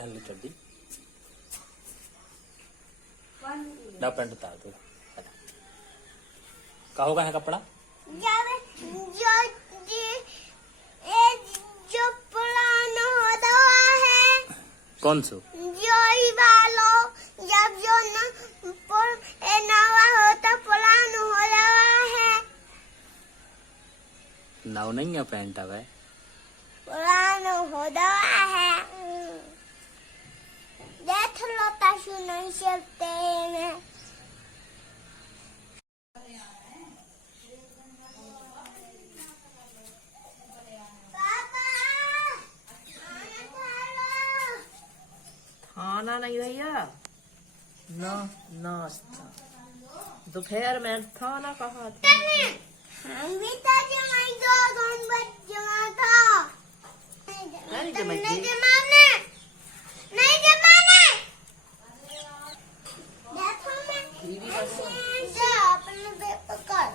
पहन ली चड्डी ना पैंट उतार दो। का होगा है कपड़ा जो पुराना होता है कौन सो जो वालो जब जो नवा होता पुराना हो रहा है नाव नहीं है पैंट अब है पुराना हो रहा है देख लो ताशु नहीं सकते हैं खाना नहीं भैया ना नाश्ता दोपहर में खाना कहा था हम भी तो जमाई दो जमा था नहीं जमाई नहीं जमाने नहीं जमाने देखो मैं दीदी बस जा अपने पेपर कर